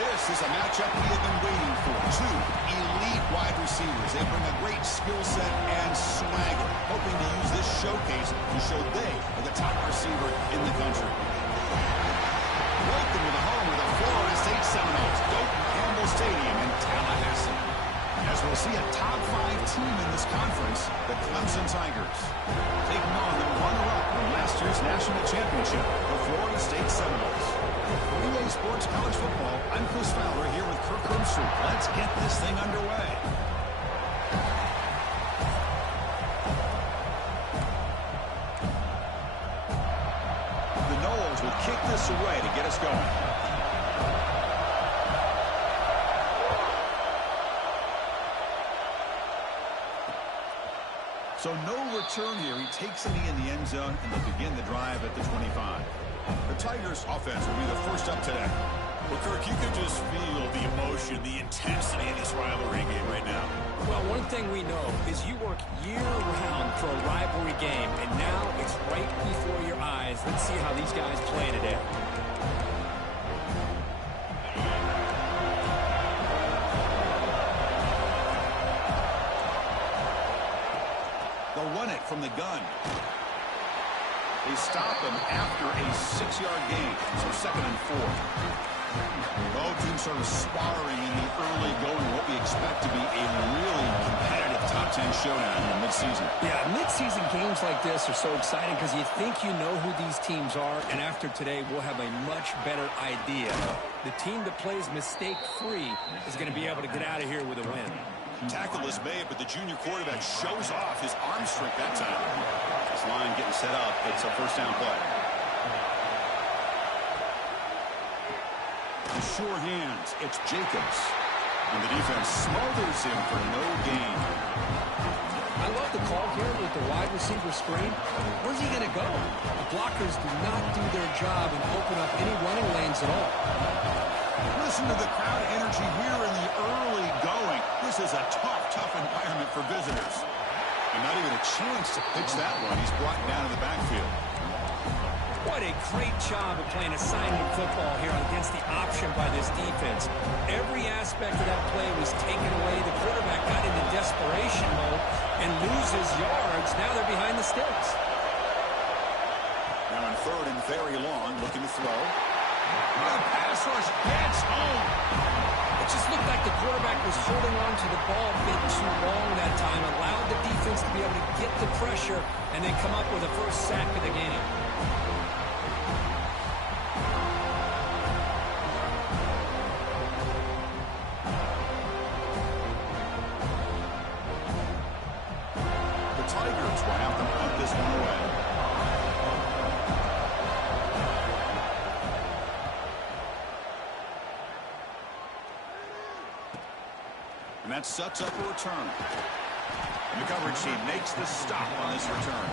This is a matchup we have been waiting for. Two elite wide receivers. They bring a great skill set and swagger, hoping to use this showcase to show they are the top receiver in the country. Welcome to the home of the Florida State Seminoles, Doak Campbell Stadium in Tallahassee. As we'll see a top 5 team in this conference, the Clemson Tigers, taking on the runner-up from last year's national championship, the Florida State Seminoles. 3A Sports College Football, I'm Chris Fowler here with Kirk Herbstreit. Let's get this thing underway. The Noles will kick this away to get us going. So no return here. He takes a knee in the end zone, and they'll begin the drive at the 25. The Tigers' offense will be the first up today. Well, Kirk, you can just feel the emotion, the intensity of this rivalry game right now. Well, one thing we know is you work year-round for a rivalry game, and now it's right before your eyes. Let's see how these guys play today. They'll run it from the gun. They stop him after a 6-yard gain, so 2nd and 4. Both teams sort of sparring in the early going, what we expect to be a really competitive top 10 showdown in mid-season. Yeah, mid-season games like this are so exciting because you think you know who these teams are, and after today, we'll have a much better idea. The team that plays mistake-free is going to be able to get out of here with a win. Tackle is made, but the junior quarterback shows off his arm strength that time. This line getting set up. It's a first down play. The sure hands. It's Jacobs. And the defense smothers him for no gain. I love the call here with the wide receiver screen. Where's he going to go? The blockers do not do their job and open up any running lanes at all. Listen to the crowd energy here in the early going. This is a tough environment for visitors. And not even a chance to pitch that one. He's brought down in the backfield. What a great job of playing assignment football here against the option by this defense. Every aspect of that play was taken away. The quarterback got into desperation mode and loses yards. Now they're behind the sticks. Now on 3rd and very long, looking to throw. The pass rush gets home. It just looked like the quarterback was holding on to the ball a bit too long that time, allowed the defense to be able to get the pressure, and then come up with a first sack of the game. The Tigers will have to punt this one away. And that sets up a return. And the coverage team makes the stop on this return.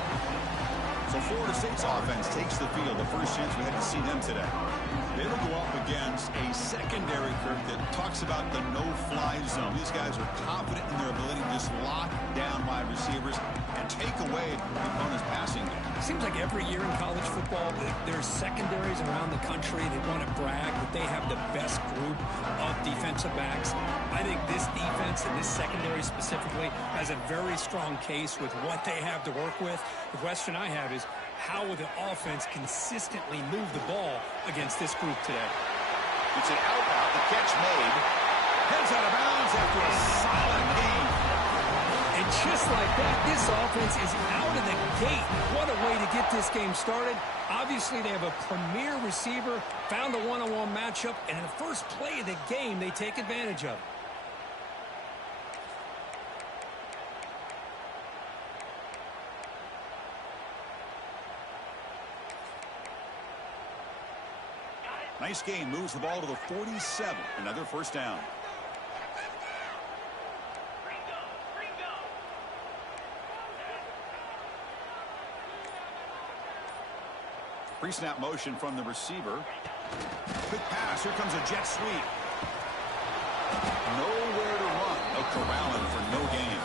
So Florida State's offense takes the field. The first chance we had to see them today. It'll go up against a secondary, Kirk, that talks about the no-fly zone. These guys are confident in their ability to just lock down wide receivers and take away the opponent's passing game. Seems like every year in college football, there's secondaries around the country that want to brag that they have the best group of defensive backs. I think this defense and this secondary specifically has a very strong case with what they have to work with. The question I have is, how will the offense consistently move the ball against this group today? It's an out, the catch made. Heads out of bounds after a solid gain. And just like that, this offense is out of the gate. What a way to get this game started. Obviously, they have a premier receiver, found a one-on-one matchup, and in the first play of the game, they take advantage of it. Nice gain, moves the ball to the 47. Another first down. Pre-snap motion from the receiver. Quick pass. Here comes a jet sweep. Nowhere to run. No corralling for no gain.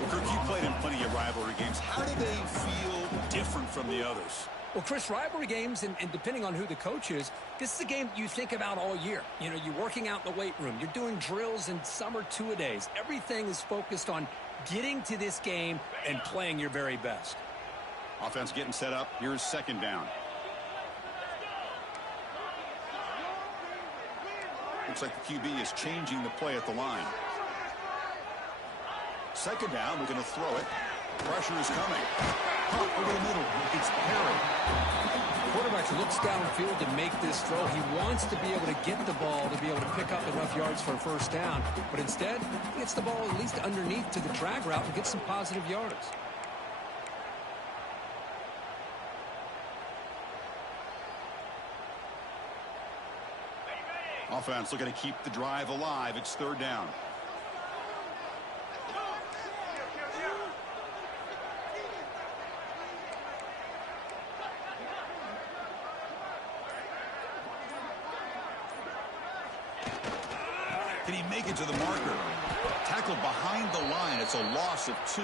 Well, Kirk, you played in plenty of rivalry games. How do they feel different from the others? Well, Chris, rivalry games, and depending on who the coach is, this is a game you think about all year. You know, you're working out in the weight room. You're doing drills in summer two-a-days. Everything is focused on getting to this game and playing your very best. Offense getting set up. Here's second down. Looks like the QB is changing the play at the line. Second down, we're going to throw it. Pressure is coming. Pump over the middle. It's Perry. Quarterback looks downfield to make this throw. He wants to be able to get the ball to be able to pick up enough yards for a first down. But instead, he gets the ball at least underneath to the drag route and gets some positive yards. Offense looking to keep the drive alive. It's third down. Can he make it to the marker? Tackled behind the line. It's a loss of 2.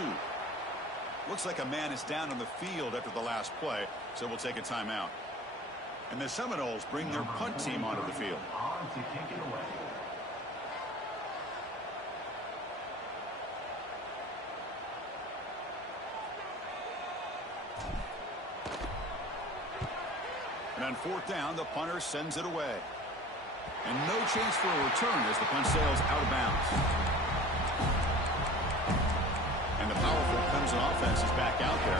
Looks like a man is down on the field after the last play, so we'll take a timeout. And the Seminoles bring their punt team onto the field. And on fourth down, the punter sends it away. And no chance for a return as the punt sails out of bounds. And the powerful Clemson offense is back out there.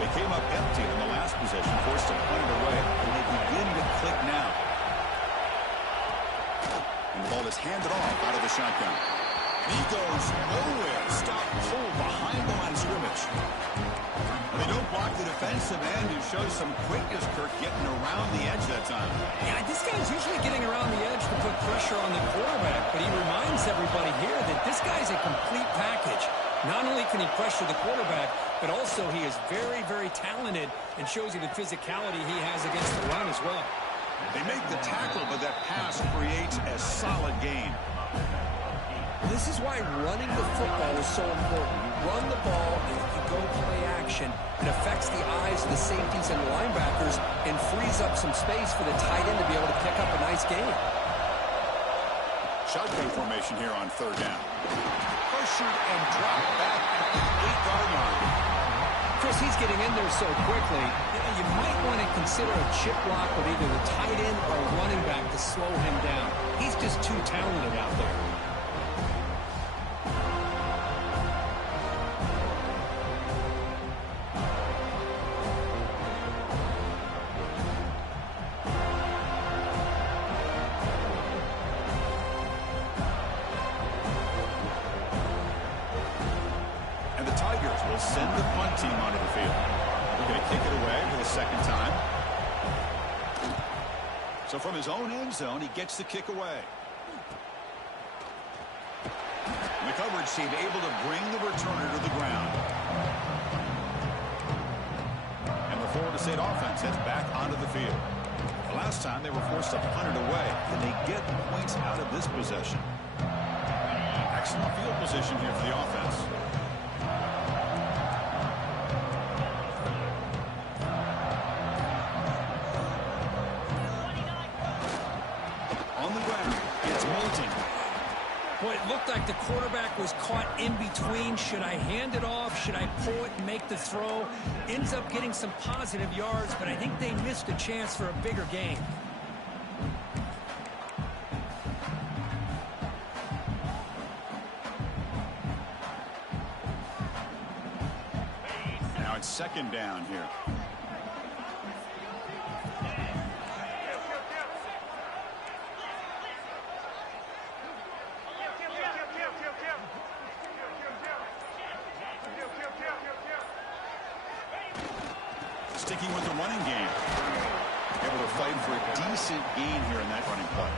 They came up empty in the last possession, forced to punt it away, and they begin to click now. And the ball is handed off out of the shotgun. And he goes nowhere. Stop cold behind the line of scrimmage. They don't block the defensive end, who shows some quickness, Kirk, getting around the edge that time. Yeah, this guy's usually getting around the edge to put pressure on the quarterback, but he reminds everybody here that this guy's a complete package. Not only can he pressure the quarterback, but also he is very, very talented and shows you the physicality he has against the run as well. They make the tackle, but that pass creates a solid gain. This is why running the football is so important. You run the ball, and if you go play action, it affects the eyes of the safeties and linebackers and frees up some space for the tight end to be able to pick up a nice gain. Shotgun formation here on third down. Pressured and dropped back at the 8-yard line. Chris, he's getting in there so quickly, you might want to consider a chip block with either the tight end or a running back to slow him down. He's just too talented out there. Send the punt team onto the field. They're going to kick it away for the second time. So from his own end zone, he gets the kick away. And the coverage team able to bring the returner to the ground. And the Florida State offense heads back onto the field. The last time they were forced to punt it away. Can they get points out of this possession? Excellent field position here for the offense. Boy, it looked like the quarterback was caught in between. Should I hand it off? Should I pull it and make the throw? Ends up getting some positive yards, but I think they missed a chance for a bigger gain. Now it's second down here. Sticking with the running game. Able to fight for a decent gain here in that running play.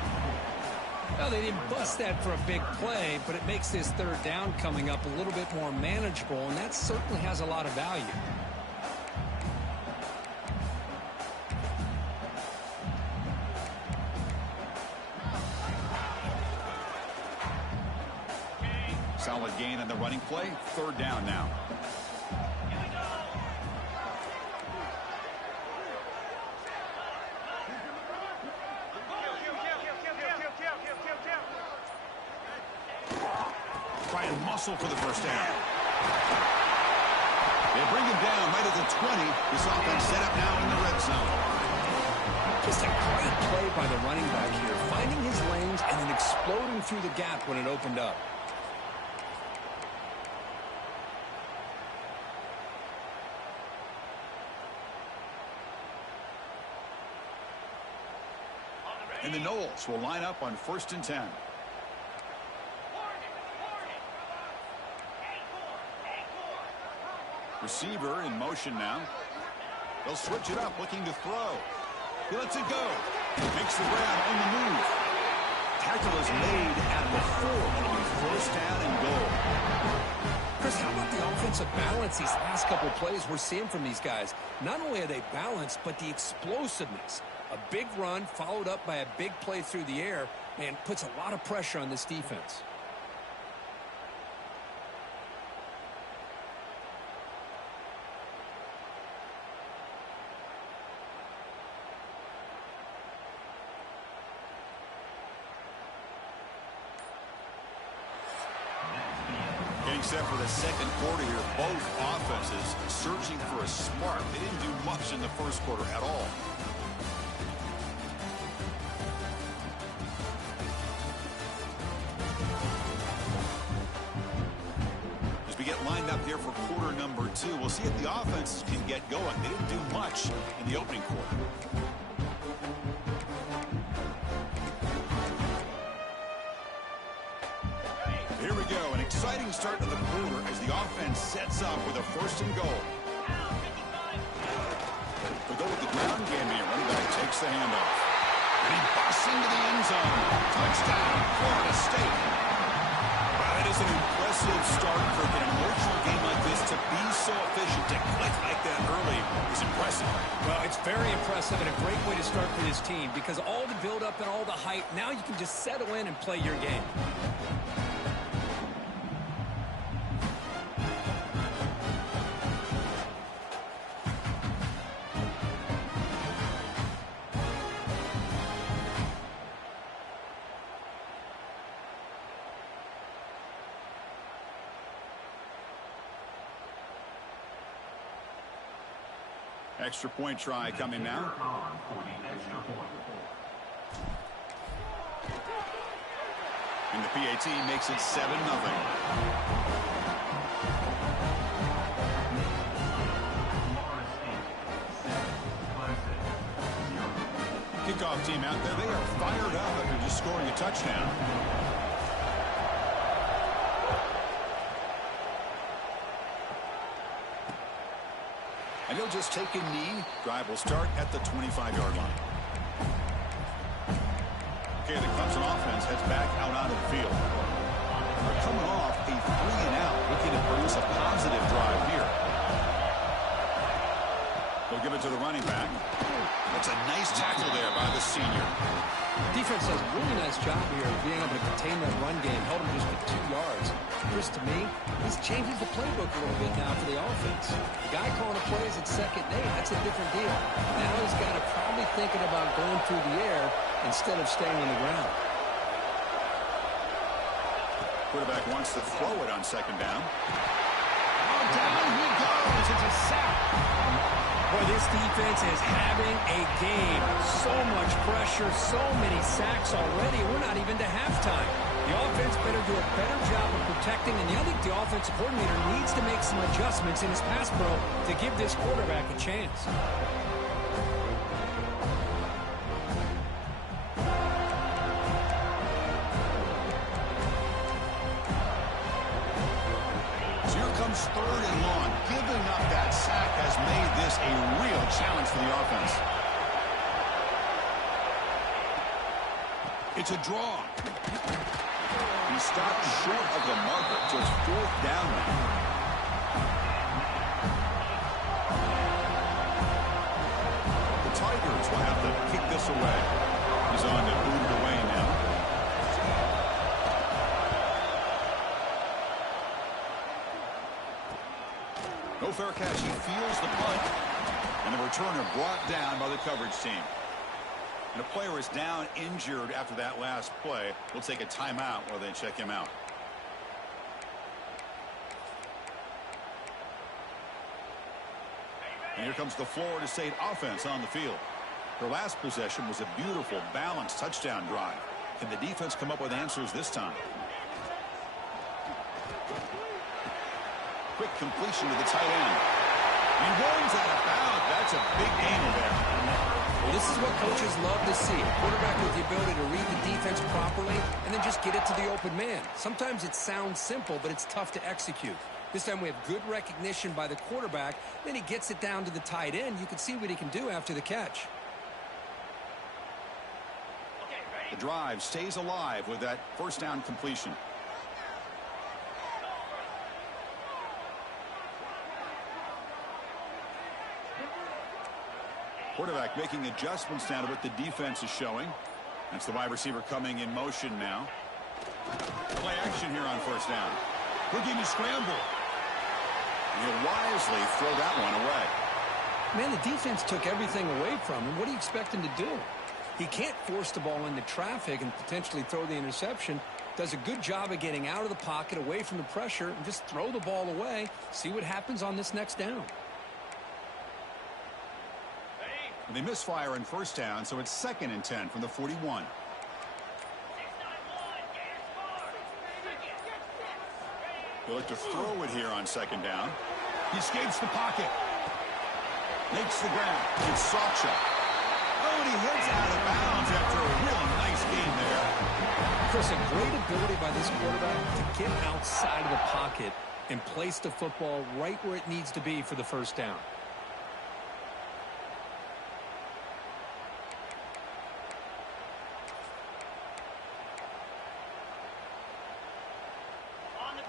Well, they didn't bust that for a big play, but it makes this third down coming up a little bit more manageable, and that certainly has a lot of value. Solid gain on the running play. Third down now. hustle for the first down. They bring him down right at the 20. This offense set up now in the red zone. Just a great play by the running back here, finding his lanes and then exploding through the gap when it opened up. And the Noles will line up on 1st and 10. Receiver in motion now. They'll switch it up, looking to throw. He lets it go. Makes the grab on the move. Tackle is made at the 4. It'll be 1st down and goal. Chris, how about the offensive balance these last couple of plays we're seeing from these guys? Not only are they balanced, but the explosiveness. A big run followed up by a big play through the air and puts a lot of pressure on this defense. Getting set for the second quarter here. Both offenses searching for a spark. They didn't do much in the first quarter at all. As we get lined up here for quarter number 2, we'll see if the offense can get going. They didn't do much in the opening quarter. Here we go, an exciting start to the quarter as the offense sets up with a 1st and goal. They go with the ground game here. Running back takes the handoff. And he busts into the end zone. Touchdown, Florida State. Wow, that is an impressive start for an emotional game like this. To be so efficient, to click like that early is impressive. Well, it's very impressive and a great way to start for this team because all the build-up and all the hype, now you can just settle in and play your game. Extra point try coming now. And the PAT makes it 7-0. Kickoff team out there. They are fired up after just scoring a touchdown. And he'll just take a knee. Drive will start at the 25-yard line. Okay, the Clemson offense heads back out onto the field. They're coming off a 3-and-out, looking to produce a positive drive here. They'll give it to the running back. That's a nice tackle there by the senior. Defense does a really nice job here of being able to contain that run game. Held him just with 2 yards. Chris, to me, this changes the playbook a little bit now for the offense. The guy calling the plays at 2nd and 8, that's a different deal. Now he's got to probably thinking about going through the air instead of staying on the ground. Quarterback wants to throw it on 2nd down. Oh, down he goes. It's a sack. Boy, this defense is having a game. So much pressure, so many sacks already. We're not even to halftime. The offense better do a better job of protecting, and I think the offensive coordinator needs to make some adjustments in his pass pro to give this quarterback a chance. So here comes 3rd and long. Giving up that sack has made this a real challenge for the offense. It's a draw. He stopped short of the marker, so it's 4th down now. The Tigers will have to kick this away. He's on to boot it away now. No fair catch. He feels the punt. And the returner brought down by the coverage team. And a player is down injured after that last play. We'll take a timeout while they check him out. And here comes the Florida State offense on the field. Their last possession was a beautiful, balanced touchdown drive. Can the defense come up with answers this time? Quick completion to the tight end. He rolls out of bounds. That's a big gainer there. Well, this is what coaches love to see. A quarterback with the ability to read the defense properly and then just get it to the open man. Sometimes it sounds simple, but it's tough to execute. This time we have good recognition by the quarterback. Then he gets it down to the tight end. You can see what he can do after the catch. The drive stays alive with that first down completion. Quarterback making adjustments now to what the defense is showing. That's the wide receiver coming in motion now. Play action here on first down. Looking to scramble. He'll wisely throw that one away. Man, the defense took everything away from him. What do you expect him to do? He can't force the ball into traffic and potentially throw the interception. Does a good job of getting out of the pocket, away from the pressure, and just throw the ball away. See what happens on this next down. And they misfire in first down, so it's 2nd and 10 from the 41. He'll look to throw it here on 2nd down. He escapes the pocket. Makes the grab. It's Sacha. Oh, and he hits out of bounds after a real nice game there. Chris, a great ability by this quarterback to get outside of the pocket and place the football right where it needs to be for the first down.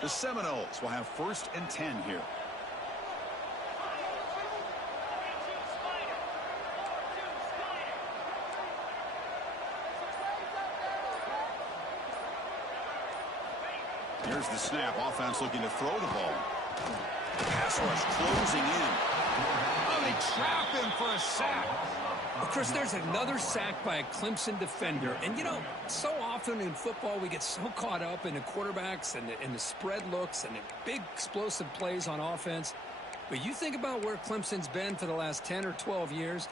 The Seminoles will have 1st and 10 here. Here's the snap. Offense looking to throw the ball. Pass rush closing in. Oh, they trap him for a sack. Well, Chris, there's another sack by a Clemson defender. And, you know, so often in football we get so caught up in the quarterbacks and the spread looks and the big explosive plays on offense. But you think about where Clemson's been for the last 10 or 12 years,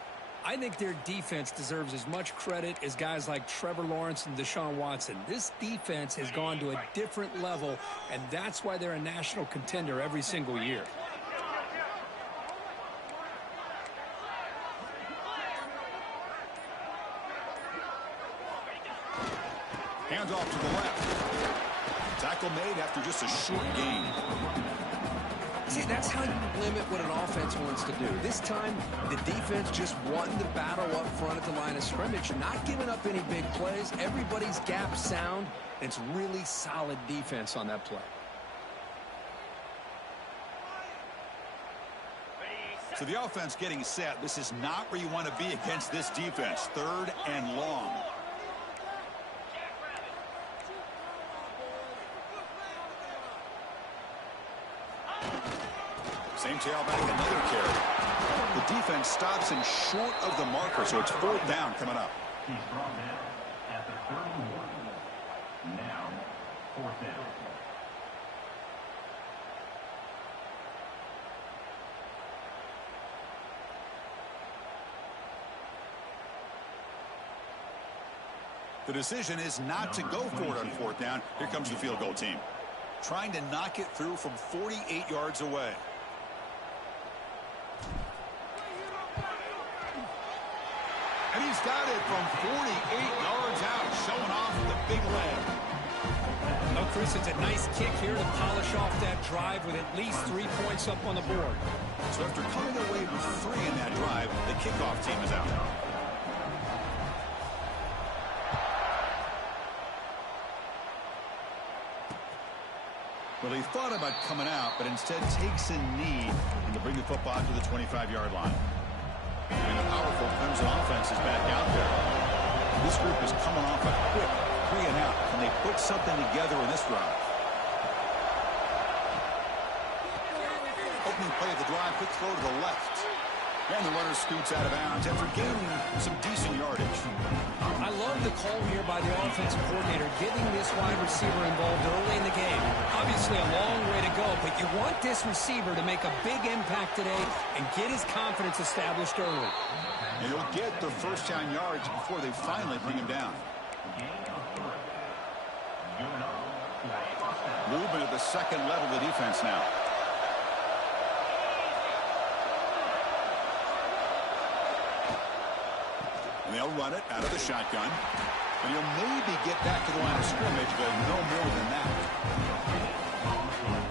I think their defense deserves as much credit as guys like Trevor Lawrence and Deshaun Watson. This defense has gone to a different level, and that's why they're a national contender every single year. Hands off to the left. Tackle made after just a short gain. See, that's how you limit what an offense wants to do. This time, the defense just won the battle up front at the line of scrimmage, not giving up any big plays. Everybody's gap sound. It's really solid defense on that play. So the offense getting set. This is not where you want to be against this defense. 3rd and long. Same tailback, another carry. The defense stops him short of the marker, so it's 4th down coming up. He's brought in at the 31. Now, 4th down. The decision is not to go for it on 4th down. Here comes the field goal team. Trying to knock it through from 48 yards away. And he's got it from 48 yards out, showing off the big leg. No, Chris, it's a nice kick here to polish off that drive with at least 3 points up on the board. So after coming away with 3 in that drive, the kickoff team is out. Well, he thought about coming out, but instead takes a knee and to bring the football to the 25-yard line. And the powerful Clemson offense is back out there. This group is coming off a quick 3-and-out. Can they put something together in this drive? Opening play of the drive, quick throw to the left. And the runner scoots out of bounds after gaining some decent yardage. I love the call here by the offensive coordinator, getting this wide receiver involved early in the game. Obviously a long way to go, but you want this receiver to make a big impact today and get his confidence established early. And he'll get the first down yards before they finally bring him down. Movement at the second level of the defense now. And they'll run it out of the shotgun. And he'll maybe get back to the line of scrimmage, but no more than that.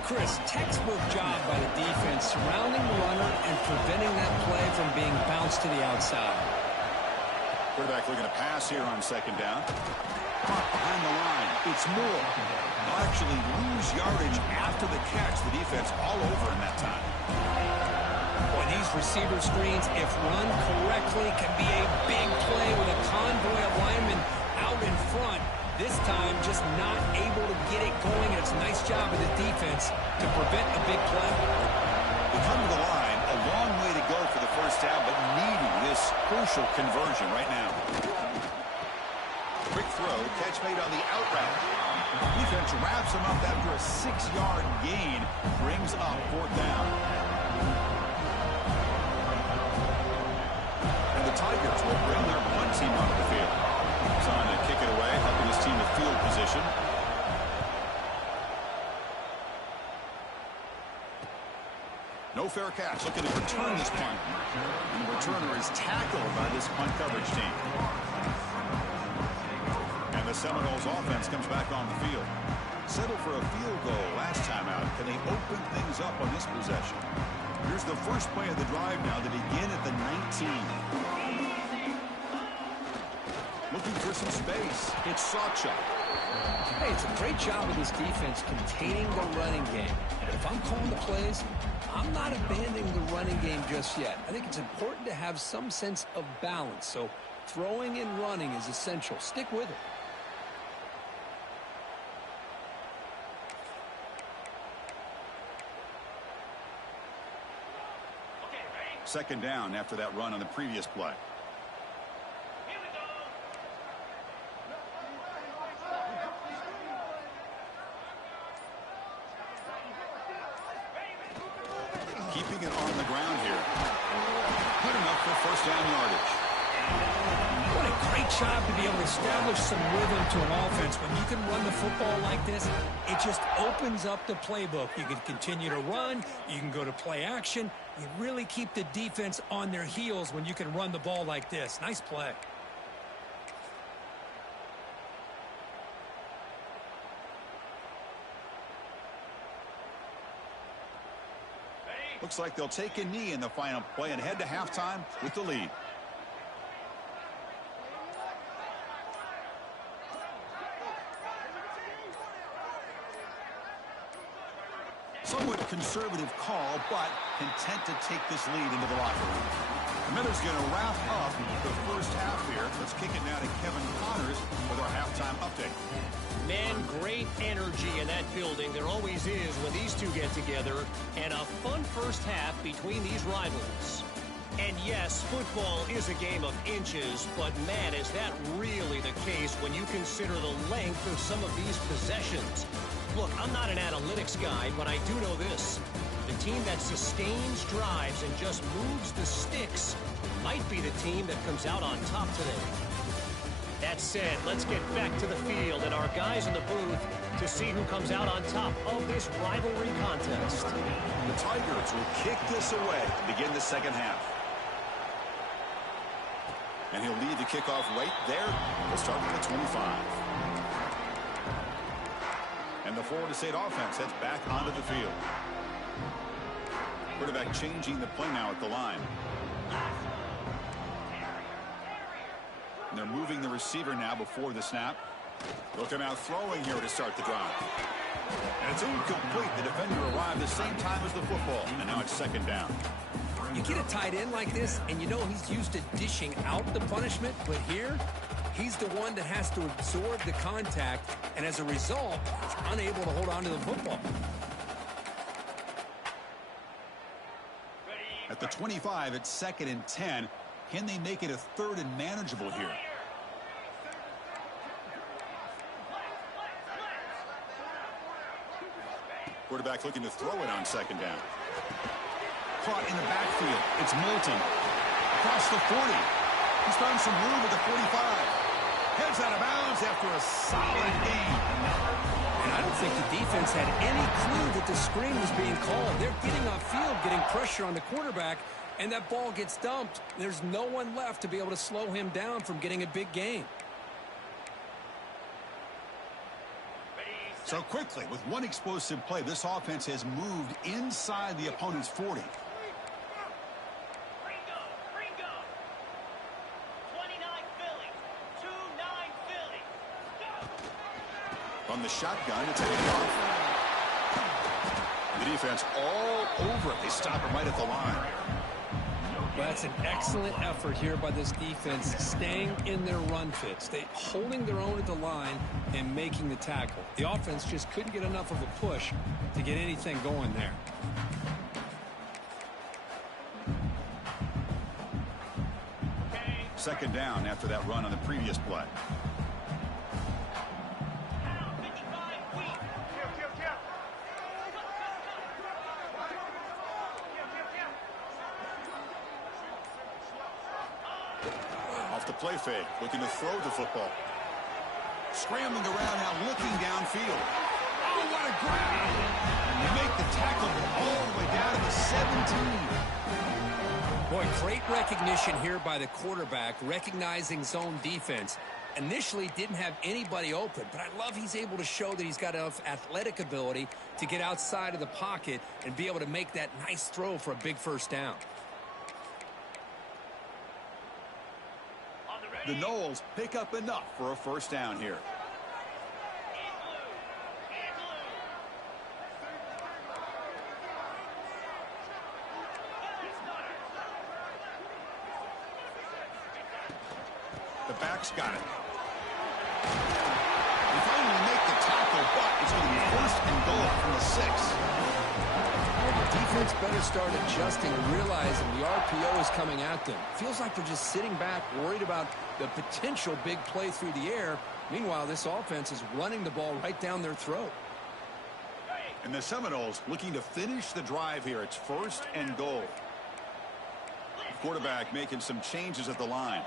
Chris, textbook job by the defense surrounding the runner and preventing that play from being bounced to the outside. Quarterback looking to pass here on second down. Caught behind the line. It's Moore. They'll actually lose yardage after the catch. The defense all over in that time. Boy, these receiver screens, if run correctly, can be a big play with a convoy of linemen out in front. This time, just not able to get it going. And it's a nice job of the defense to prevent a big play. They come to the line, a long way to go for the first down, but needing this crucial conversion right now. Quick throw, catch made on the out route. Defense wraps him up after a 6-yard gain, brings up fourth down. And the Tigers will bring their punt team onto the field. Trying to kick it away, helping his team with field position. No fair catch, looking to return this punt. And the returner is tackled by this punt coverage team. And the Seminoles offense comes back on the field. Settled for a field goal last time out. Can they open things up on this possession? Here's the first play of the drive now to begin at the 19. Looking for some space. It's Sawchuk. Hey, it's a great job of this defense containing the running game. But if I'm calling the plays, I'm not abandoning the running game just yet. I think it's important to have some sense of balance. So throwing and running is essential. Stick with it. Second down after that run on the previous play. Keeping it on the ground here. Good enough for first down yardage. What a great job to be able to establish some rhythm to an offense. When you can run the football like this, it just opens up the playbook. You can continue to run. You can go to play action. You really keep the defense on their heels when you can run the ball like this. Nice play. Looks like they'll take a knee in the final play and head to halftime with the lead. Somewhat conservative call, but content to take this lead into the locker room. Miller's going to wrap up the first half here. Let's kick it now to Kevin Connors with our halftime update. Man, great energy in that building. There always is when these two get together. And a fun first half between these rivals. And yes, football is a game of inches, but man, is that really the case when you consider the length of some of these possessions. Look, I'm not an analytics guy, but I do know this. The team that sustains drives and just moves the sticks might be the team that comes out on top today. That said, let's get back to the field and our guys in the booth to see who comes out on top of this rivalry contest. The Tigers will kick this away to begin the second half. And he'll lead the kickoff right there. We'll start with the 25. And the Florida State offense heads back onto the field. Quarterback changing the play now at the line. And they're moving the receiver now before the snap. They'll come out throwing here to start the drive. And it's incomplete. The defender arrived the same time as the football. And now it's second down. You get a tight end like this, and you know he's used to dishing out the punishment. But here, he's the one that has to absorb the contact. And as a result, he's unable to hold on to the football. At At the 25, it's 2nd and 10. Can they make it a 3rd and manageable here? Quarterback looking to throw it on 2nd down. Caught in the backfield. It's Moulton. Across the 40. He's found some room at the 45. Heads out of bounds after a solid gain. And I don't think the defense had any clue that the screen was being called. They're getting off field, getting pressure on the quarterback, and that ball gets dumped. There's no one left to be able to slow him down from getting a big gain. So quickly, with one explosive play, this offense has moved inside the opponent's 40. From the shotgun to take it off. The defense all over it. They stop him right at the line. Well, that's an excellent effort here by this defense, staying in their run fits. Holding their own at the line and making the tackle. The offense just couldn't get enough of a push to get anything going there. Second down after that run on the previous play. Play fake, looking to throw the football. Scrambling around now, looking downfield. Oh, what a grab! And they make the tackle all the way down to the 17. Boy, great recognition here by the quarterback, recognizing zone defense. Initially didn't have anybody open, but I love he's able to show that he's got enough athletic ability to get outside of the pocket and be able to make that nice throw for a big first down. The Noles pick up enough for a first down here. The back's got it. They finally make the tackle, but it's going to be 1st and goal from the 6. Well, the defense better start adjusting and realizing the RPO is coming at them. Feels like they're just sitting back, worried about the potential big play through the air. Meanwhile, this offense is running the ball right down their throat. And the Seminoles looking to finish the drive here. It's 1st and goal. The quarterback making some changes at the line.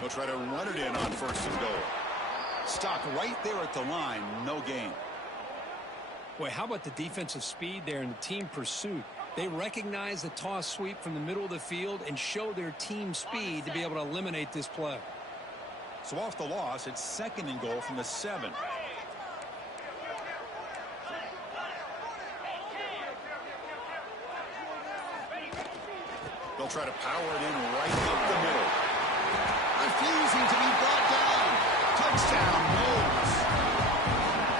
They'll try to run it in on 1st and goal. Stopped right there at the line. No gain. Boy, how about the defensive speed there and the team pursuit? They recognize the toss sweep from the middle of the field and show their team speed to be able to eliminate this play. So off the loss, it's 2nd and goal from the 7. They'll try to power it in right up the middle. Refusing to be brought down. Touchdown, Noles.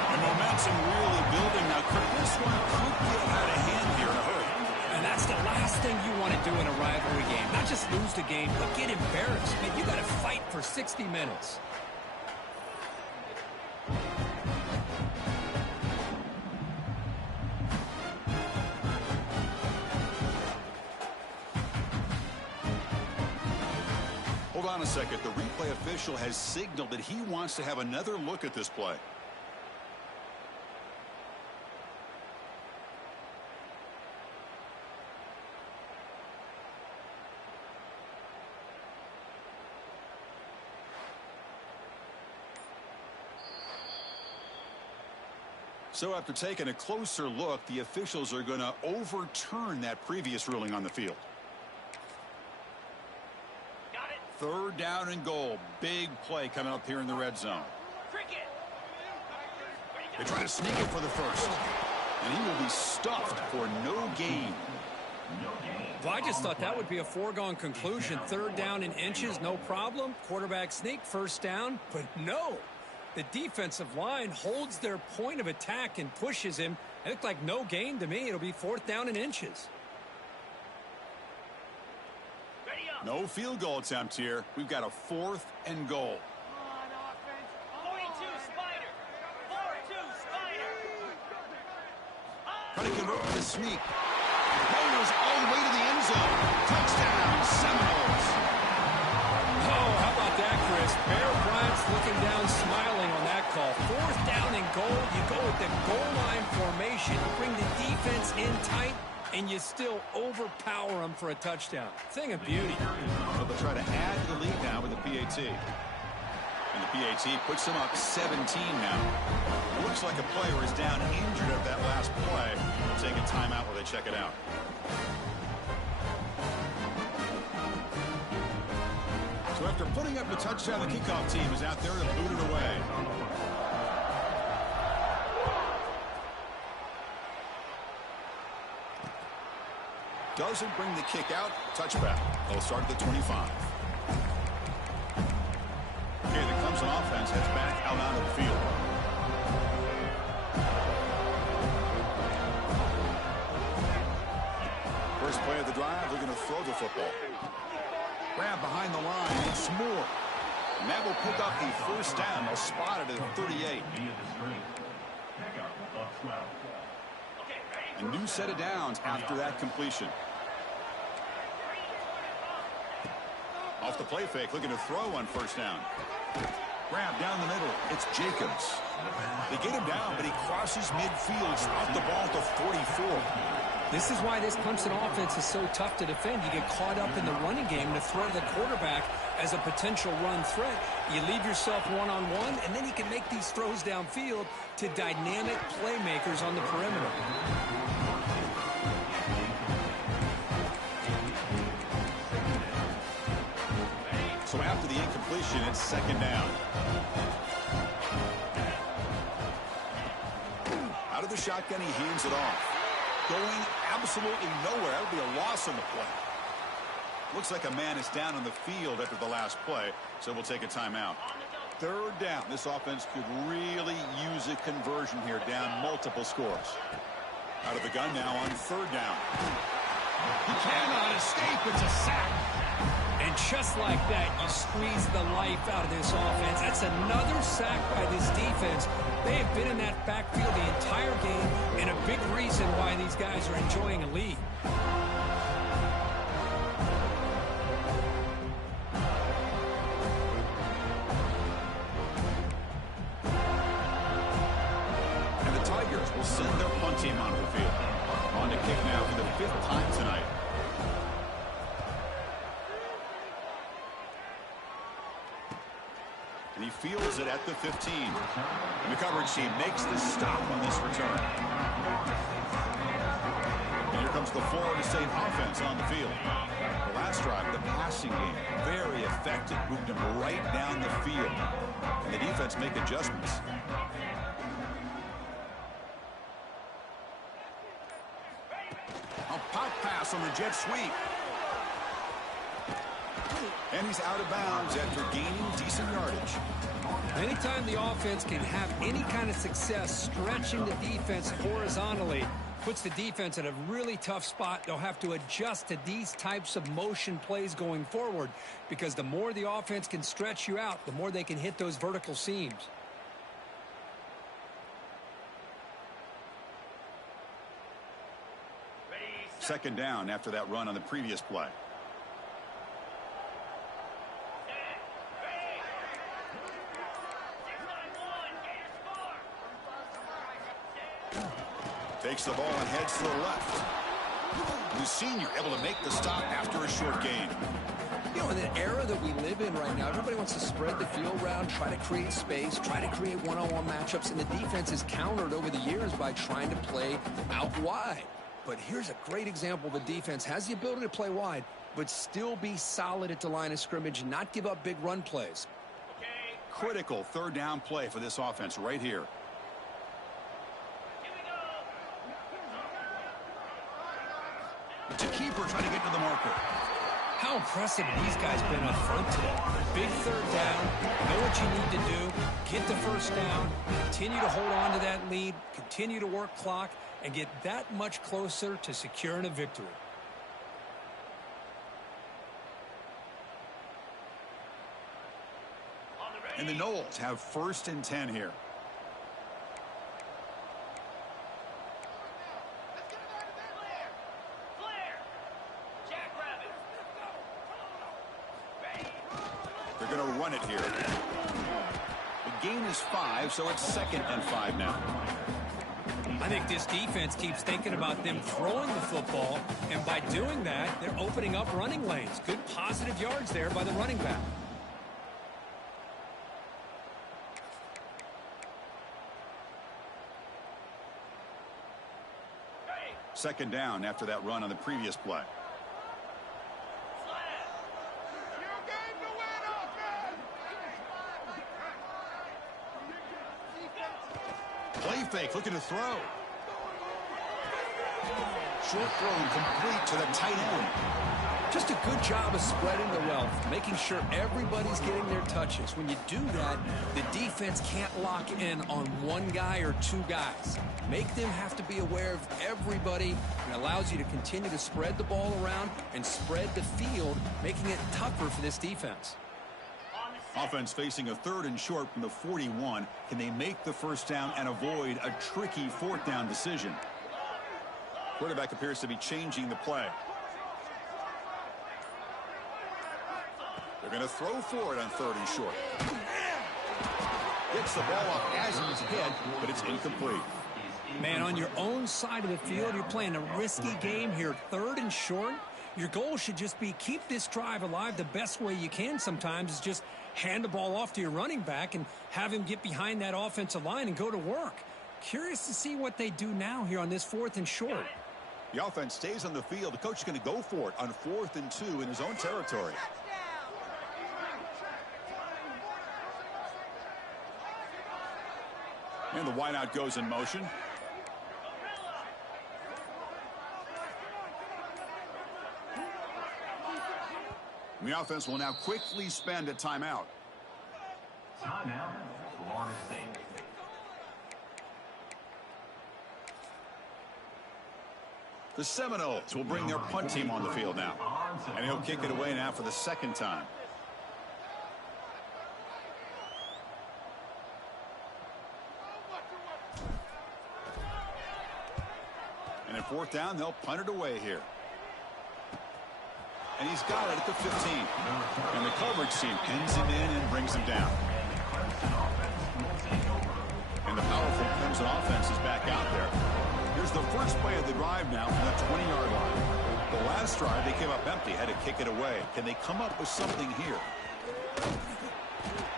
And momentum really building now. This one could get out of hand here in a hurry. And that's the last thing you want to do in a rivalry game. Not just lose the game, but get embarrassed. Man, you got to fight for 60 minutes. Hold on a second. The replay official has signaled that he wants to have another look at this play. So after taking a closer look, the officials are going to overturn that previous ruling on the field. 3rd down and goal. Big play coming up here in the red zone. They try to sneak it for the 1st. And he will be stuffed for no gain. Well, I just thought that would be a foregone conclusion. 3rd down in inches, no problem. Quarterback sneak, 1st down. But no. The defensive line holds their point of attack and pushes him. It looked like no gain to me. It'll be 4th down in inches. No field goal attempt here. We've got a 4th and goal. Trying to convert with a sneak. Motors all the way to the end zone. Touchdown, Seminoles. Oh, how about that, Chris? Bear Bryant's looking down, smiling on that call. 4th down and goal. You go with the goal line formation. You bring the defense in tight, and you still overpower them for a touchdown. Thing of beauty. Well, they'll try to add to the lead now with the PAT. And the PAT puts them up 17 now. It looks like a player is down injured at that last play. They'll take a timeout while they check it out. So after putting up the touchdown, the kickoff team is out there to boot it away. Doesn't bring the kick out. Touchback. They'll start at the 25. Okay, the Clemson offense heads back out onto the field. First play of the drive, they're going to throw the football. Grab behind the line. It's Moore. And that will pick up a first down. They'll spot it at 38. A new set of downs after that completion. Off the play fake, looking to throw on first down. Grab down the middle. It's Jacobs. They get him down, but he crosses midfield, off the ball to 44. This is why this Clemson offense is so tough to defend. You get caught up in the running game to throw to the quarterback as a potential run threat. You leave yourself one-on-one, and then you can make these throws downfield to dynamic playmakers on the perimeter. So after the incompletion, it's second down. Out of the shotgun, he hands it off. Going absolutely nowhere. That would be a loss on the play. Looks like a man is down on the field after the last play, so we'll take a timeout. Third down. This offense could really use a conversion here, down multiple scores. Out of the gun now on third down. He cannot escape. It's a sack. And just like that, you squeeze the life out of this offense. That's another sack by this defense. They have been in that backfield the entire game, and a big reason why these guys are enjoying a lead. And the Tigers will send their punt team onto the field. On to kick now for the 5th time tonight. And he fields it at the 15. And the coverage team makes the stop on this return. And here comes the Florida State offense on the field. The last drive, the passing game, very effective. Moved them right down the field. And the defense make adjustments. A pop pass on the jet sweep. And he's out of bounds after gaining decent yardage. Anytime the offense can have any kind of success stretching the defense horizontally, puts the defense in a really tough spot. They'll have to adjust to these types of motion plays going forward, because the more the offense can stretch you out, the more they can hit those vertical seams. Second down after that run on the previous play. Takes the ball and heads to the left. The senior able to make the stop after a short gain. You know, in the era that we live in right now, everybody wants to spread the field around, try to create space, try to create one-on-one matchups, and the defense is countered over the years by trying to play out wide. But here's a great example. The defense has the ability to play wide, but still be solid at the line of scrimmage and not give up big run plays. Critical third down play for this offense right here. To keeper trying to get to the marker. How impressive have these guys been up front today? Big third down, know what you need to do, get the first down, continue to hold on to that lead, continue to work clock, and get that much closer to securing a victory. And the Noles have 1st and 10 here. run it here. The gain is 5, so it's 2nd and 5 now. I think this defense keeps thinking about them throwing the football, and by doing that, they're opening up running lanes. Good positive yards there by the running back. Second down after that run on the previous play. Play fake, looking to throw. Short throw complete to the tight end. Just a good job of spreading the wealth, making sure everybody's getting their touches. When you do that, the defense can't lock in on one guy or two guys. Make them have to be aware of everybody, and allows you to continue to spread the ball around and spread the field, making it tougher for this defense. Offense facing a 3rd and short from the 41. Can they make the first down and avoid a tricky 4th down decision? Quarterback appears to be changing the play. They're going to throw for it on 3rd and short. Gets the ball off as he's hit, but it's incomplete. Man, on your own side of the field, you're playing a risky game here. 3rd and short. Your goal should just be keep this drive alive. The best way you can sometimes is just hand the ball off to your running back and have him get behind that offensive line and go to work. Curious to see what they do now here on this 4th and short. The offense stays on the field. The coach is going to go for it on 4th and 2 in his own territory. And the wideout goes in motion. The offense will now quickly spend a timeout. Timeout, Florida State. The Seminoles will bring their punt team on the field now. And he'll kick it away now for the 2nd time. And in 4th down, they'll punt it away here. And he's got it at the 15. And the coverage team pins him in and brings him down. And the powerful Clemson offense is back out there. Here's the first play of the drive now from that 20-yard line. The last drive, they came up empty, had to kick it away. Can they come up with something here?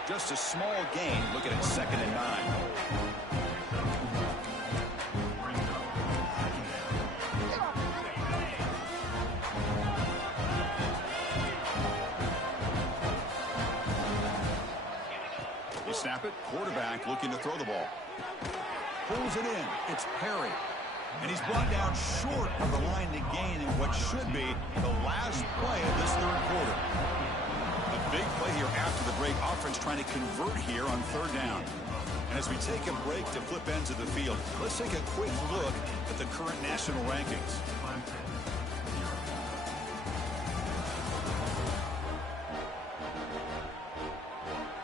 Just a small gain. Looking at 2nd and 9. Snap it. Quarterback looking to throw the ball. Pulls it in. It's Perry. And he's brought down short of the line to gain in what should be the last play of this 3rd quarter. A big play here after the break. Offense trying to convert here on 3rd down. And as we take a break to flip ends of the field, let's take a quick look at the current national rankings.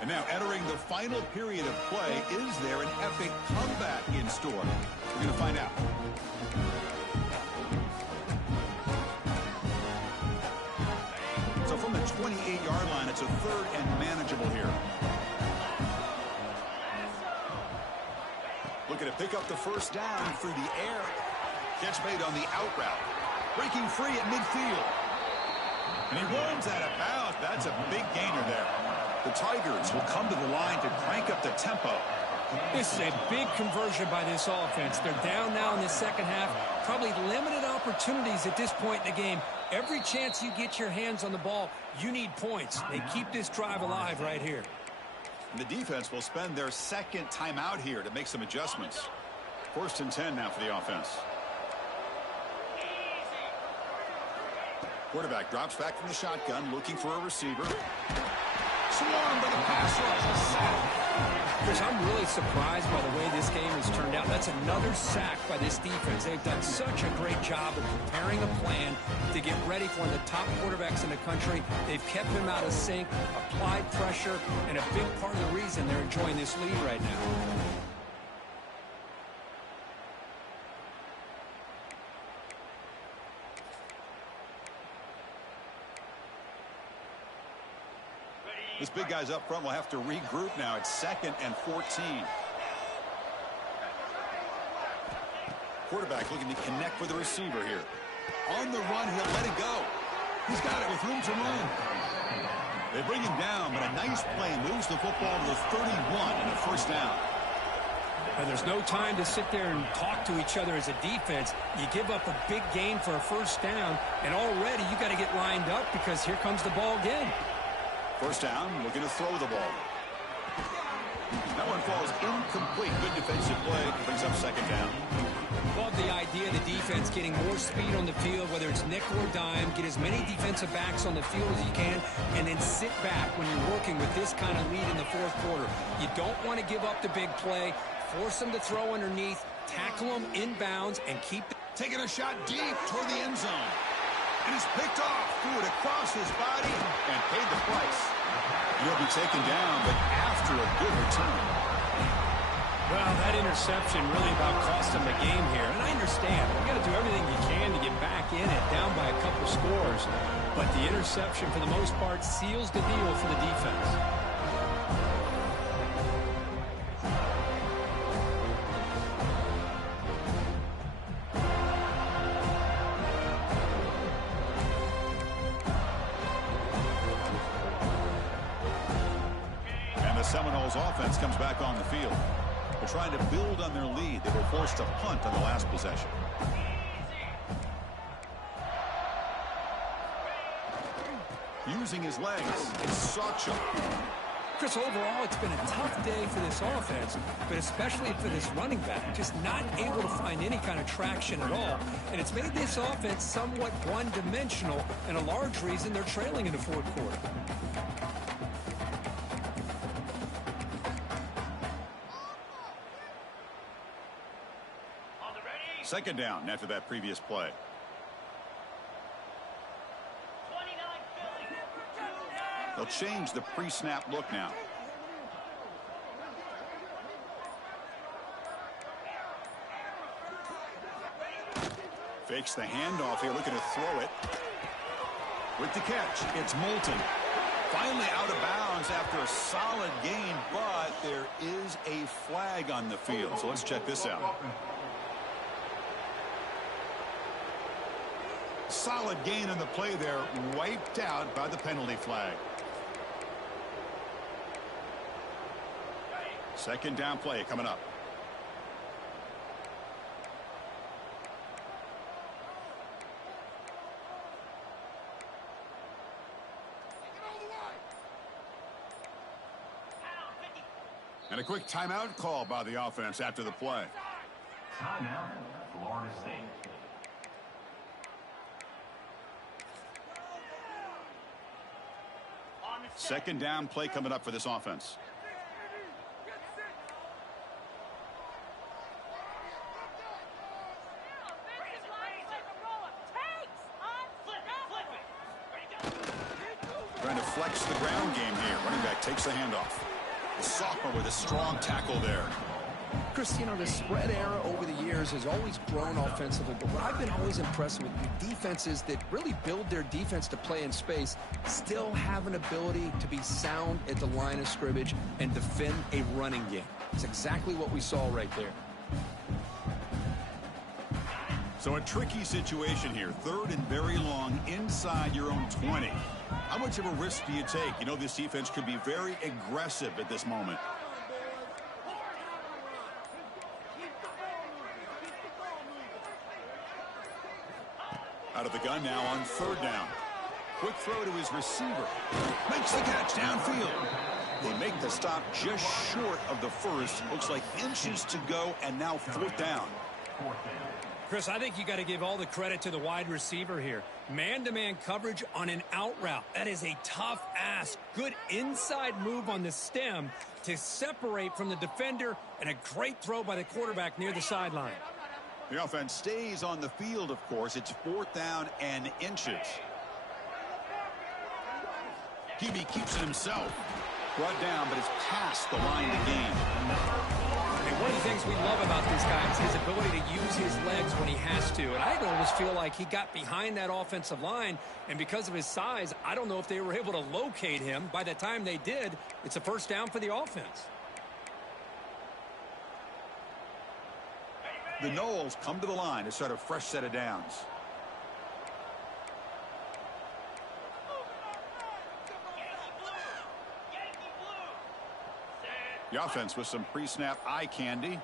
And now entering the final period of play, is there an epic comeback in store? We're going to find out. So from the 28-yard line, it's a 3rd and manageable here. Looking to pick up the first down through the air. Catch made on the out route. Breaking free at midfield. And he runs out of bounds. That's a big gainer there. The Tigers will come to the line to crank up the tempo. This is a big conversion by this offense. They're down now in the 2nd half. Probably limited opportunities at this point in the game. Every chance you get your hands on the ball, you need points. They keep this drive alive right here. And the defense will spend their 2nd timeout here to make some adjustments. 1st and 10 now for the offense. Quarterback drops back from the shotgun, looking for a receiver. Swarmed by the pass rush. A sack. Chris, I'm really surprised by the way this game has turned out. That's another sack by this defense. They've done such a great job of preparing a plan to get ready for one of the top quarterbacks in the country. They've kept him out of sync, applied pressure, and a big part of the reason they're enjoying this lead right now. This big guy's up front will have to regroup now. It's 2nd and 14. Quarterback looking to connect with the receiver here. On the run, he'll let it go. He's got it with room to run. They bring him down, but a nice play moves the football to the 31 and a first down. And there's no time to sit there and talk to each other as a defense. You give up a big gain for a first down, and already you got to get lined up because here comes the ball again. First down, looking to throw the ball. That one falls incomplete. Good defensive play. Brings up 2nd down. Love the idea of the defense getting more speed on the field, whether it's nickel or dime. Get as many defensive backs on the field as you can, and then sit back when you're working with this kind of lead in the 4th quarter. You don't want to give up the big play. Force them to throw underneath, tackle them inbounds, and keep taking a shot deep toward the end zone. And it's picked off. Threw it across his body and paid the price. He'll be taken down, but after a good return. Well, that interception really about cost him the game here. And I understand. You got to do everything you can to get back in it, down by a couple scores. But the interception, for the most part, seals the deal for the defense. Seminoles offense comes back on the field. They're trying to build on their lead. They were forced to punt on the last possession. Using his legs, it's Sacha. Chris, overall, it's been a tough day for this offense, but especially for this running back. Just not able to find any kind of traction at all. And it's made this offense somewhat one-dimensional, and a large reason they're trailing in the 4th quarter. Second down after that previous play. They'll change the pre-snap look now. Fakes the handoff here, looking to throw it. With the catch, it's Moulton. Finally out of bounds after a solid gain, but there is a flag on the field. So let's check this out. Solid gain on the play there, wiped out by the penalty flag. Second down play coming up. And a quick timeout call by the offense after the play. Timeout, Florida State. Second down play coming up for this offense. Trying to flex the ground game here. Running back takes the handoff. The sophomore with a strong tackle there. Chris, you know, the spread era over the years has always grown offensively, but what I've been always impressed with defenses that really build their defense to play in space still have an ability to be sound at the line of scrimmage and defend a running game. It's exactly what we saw right there. So a tricky situation here. 3rd and very long inside your own 20. How much of a risk do you take? You know, this defense could be very aggressive at this moment. Out of the gun now on 3rd down. Quick throw to his receiver. Makes the catch downfield. They make the stop just short of the first. Looks like inches to go, and now 4th down. Chris, I think you got to give all the credit to the wide receiver here. Man-to-man coverage on an out route. That is a tough ask. Good inside move on the stem to separate from the defender, and a great throw by the quarterback near the sideline. The offense stays on the field, of course. It's 4th down and inches. QB keeps it himself. Brought down, but it's past the line to gain. And One of the things we love about this guy is his ability to use his legs when he has to. And I almost feel like he got behind that offensive line, and because of his size, I don't know if they were able to locate him. By the time they did, it's a first down for the offense. The Noles come to the line to start a fresh set of downs. The offense with some pre-snap eye candy.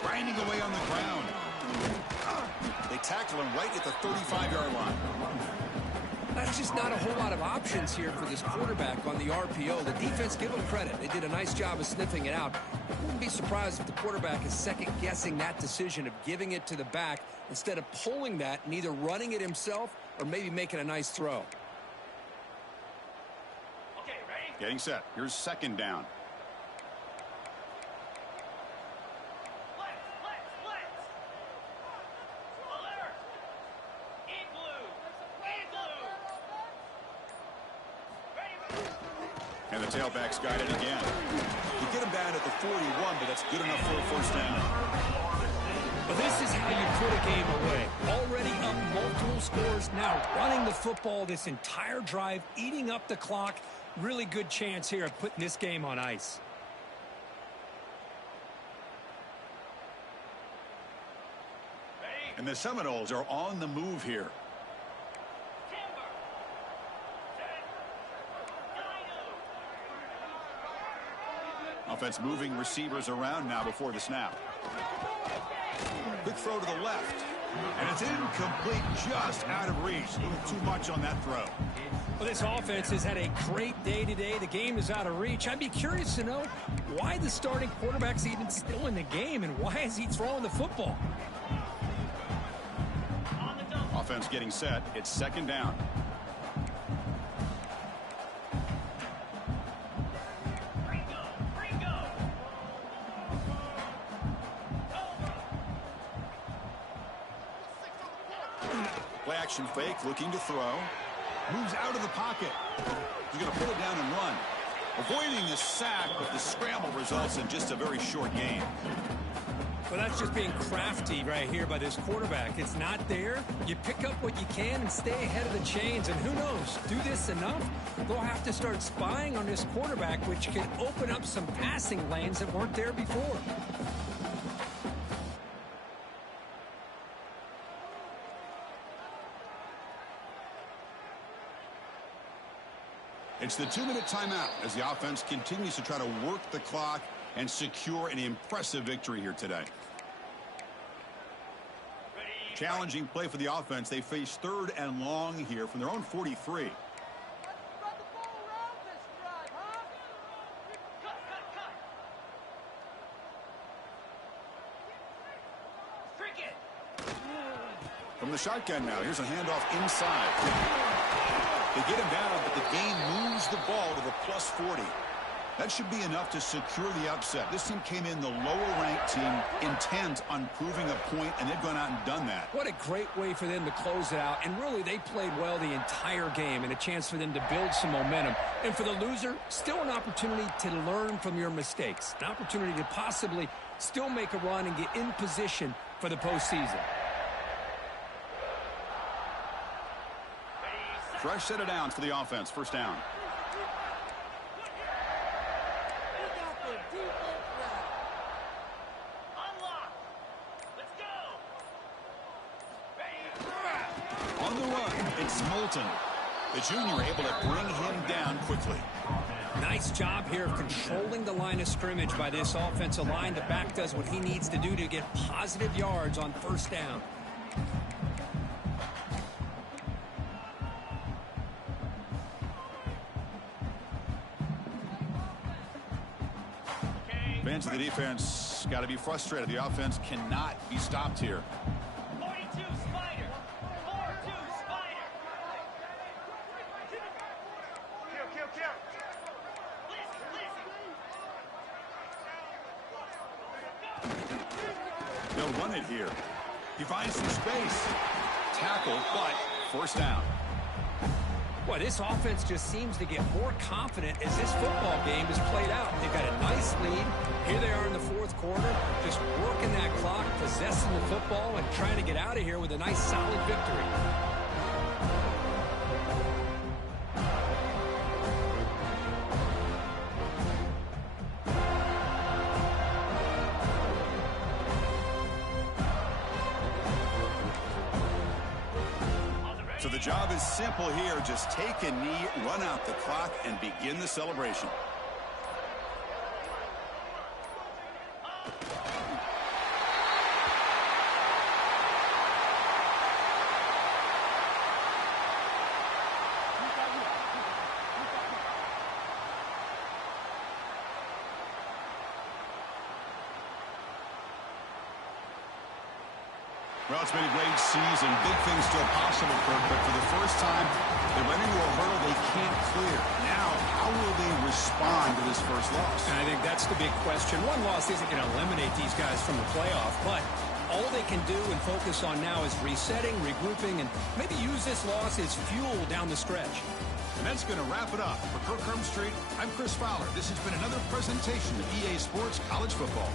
Grinding away on the ground. They tackle him right at the 35-yard line. That's just not a whole lot of options here for this quarterback on the RPO. The defense, give them credit. They did a nice job of sniffing it out. I wouldn't be surprised if the quarterback is second-guessing that decision of giving it to the back instead of pulling that and either running it himself or maybe making a nice throw. Okay, ready? Getting set. Here's second down. And the tailback's got it again. You get him down at the 41, but that's good enough for a first down. Well, this is how you put a game away. Already up multiple scores, now running the football this entire drive, eating up the clock. Really good chance here of putting this game on ice. And the Seminoles are on the move here. Offense moving receivers around now before the snap. Quick throw to the left. And it's incomplete, just out of reach. A little too much on that throw. Well, this offense has had a great day today. The game is out of reach. I'd be curious to know why the starting quarterback's even still in the game and why is he throwing the football? Offense getting set. It's second down. Play action fake, looking to throw. Moves out of the pocket. He's going to pull it down and run. Avoiding the sack, but the scramble results in just a very short gain. Well, that's just being crafty right here by this quarterback. It's not there. You pick up what you can and stay ahead of the chains. And who knows, do this enough, they'll have to start spying on this quarterback, which can open up some passing lanes that weren't there before. It's the 2-minute timeout as the offense continues to try to work the clock and secure an impressive victory here today. Challenging play for the offense. They face 3rd and long here from their own 43. From the shotgun now, here's a handoff inside. They get him down, but the gain moves the ball to the plus 40. That should be enough to secure the upset. This team came in the lower-ranked team intent on proving a point, and they've gone out and done that. What a great way for them to close it out. And really, they played well the entire game and a chance for them to build some momentum. And for the loser, still an opportunity to learn from your mistakes. An opportunity to possibly still make a run and get in position for the postseason. Fresh set of downs for the offense. First down. On the run, it's Moulton. The junior able to bring him down quickly. Nice job here of controlling the line of scrimmage by this offensive line. The back does what he needs to do to get positive yards on first down. Fans of the defense got to be frustrated. The offense cannot be stopped here. 42 Spider. 4-2 Spider. Kill. Listen. They'll run it here. He finds some space. Tackle, but first down. Well, this offense just seems to get more confident as this football game is played out. They've got a nice lead. Here they are in the fourth quarter, just working that clock, possessing the football, and trying to get out of here with a nice, solid victory. So the job is simple here. Just take a knee, run out the clock, and begin the celebration. Well, it's been a great season. Big things still possible, Kirk, but for the first time, they went into a hurdle they can't clear. Now, how will they respond to this first loss? And I think that's the big question. One loss isn't going to eliminate these guys from the playoff, but all they can do and focus on now is resetting, regrouping, and maybe use this loss as fuel down the stretch. And that's going to wrap it up. For Kirk Street, I'm Chris Fowler. This has been another presentation of EA Sports College Football.